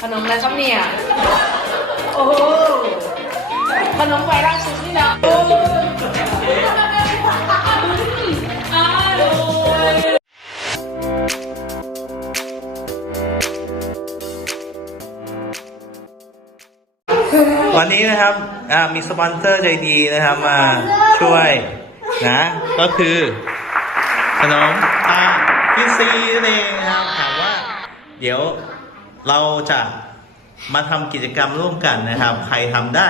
ขนมอะไรครับเนี่ย โอ้โหขนมไวรัสชุดนี่นะโอ้อร่อยวันนี้นะครับอ่ามีสปอนเซอร์ใจดีนะครับมาช่วยนะ ก็คือขนมอาพิซีนั่นเองนะครับถามว่า เดี๋ยว เราจะมาทำกิจกรรมร่วมกันนะครับ ใครทำได้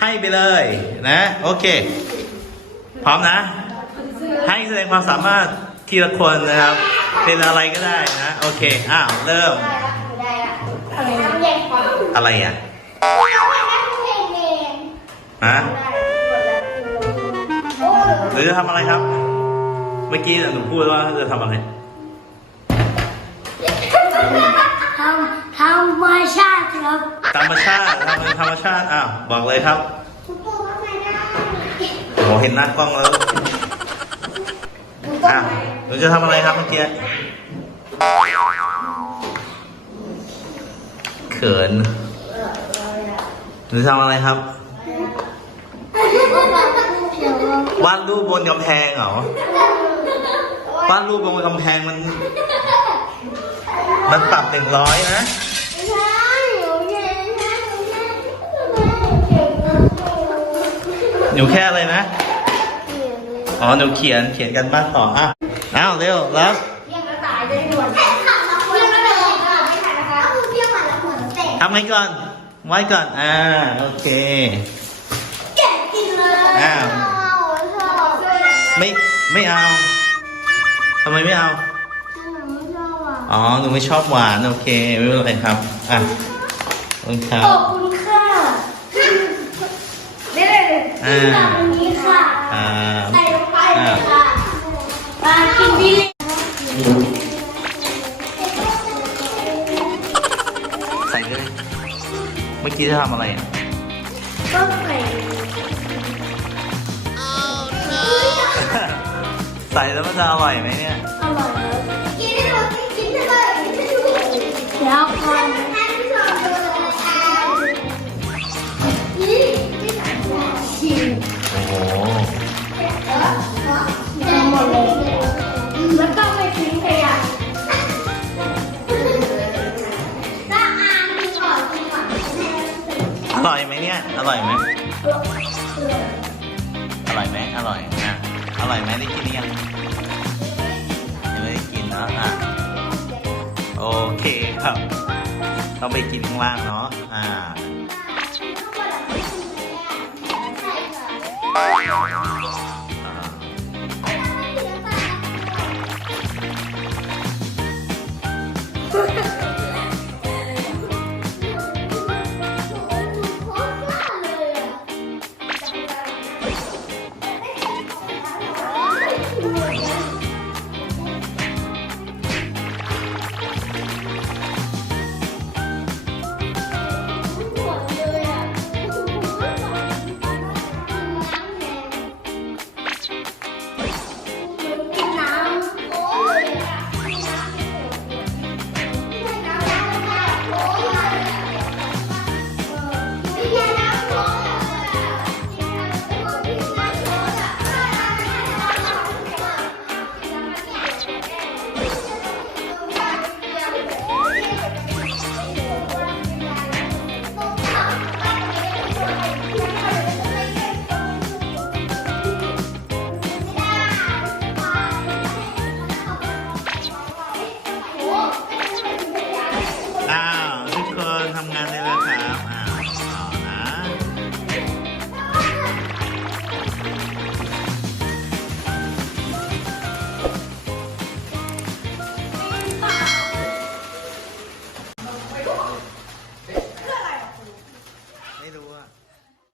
ให้ไปเลยนะ โอเค พร้อมนะ ให้แสดงความสามารถทีละคนนะครับ เป็นอะไรก็ได้นะ โอเค อ้าว เริ่ม อะไรอะฮะหรือจะทำอะไรครับ เมื่อกี้หนูพูดว่าจะทำอะไร รรมชาติครับธรรมชาติทำธรรมชาติอ้าวบอกเลยครับโหเห็นหน้ากล้องแล้วอ้าวหนูจะทำอะไรครับเมื่อกี้เขินหนูทำอะไรครับวาดรูปบนกำแพงเหรอวาดรูปบนกำแพงมัน มันปรับหนึ่งร้อยนะ หนูแค่อะไรนะ อ๋อ หนูเขียน เขียนกันบ้านต่ออะอ้าวเร็วแล้วทำไงก่อน ไว้ก่อน อ่า โอเคอ้าวไม่ ไม่เอาทำไมไม่เอา อ๋อ หนูไม่ชอบหวาน โอเค ไม่เป็นไรครับ อะขอบคุณครับขอบคุณค่ะนี่เลย อ่าตามนี้ค่ะอ่าใส่ลงไปเลยค่ะมากินพี่เล็กใส่เลย เมื่อกี้จะทำอะไรอะก็ใส่ใส่แล้วมันจะอร่อยไหมเนี่ย อร่อย ร่อยไหมเนี่ย อร่อยไหมอร่อยไหมอร่อยอะอร่อยไหมได้กินหรือยังยังไม่ได้กินเนาะอะโอเคครับ ต้องไปกินข้างล่างเนาะอ่า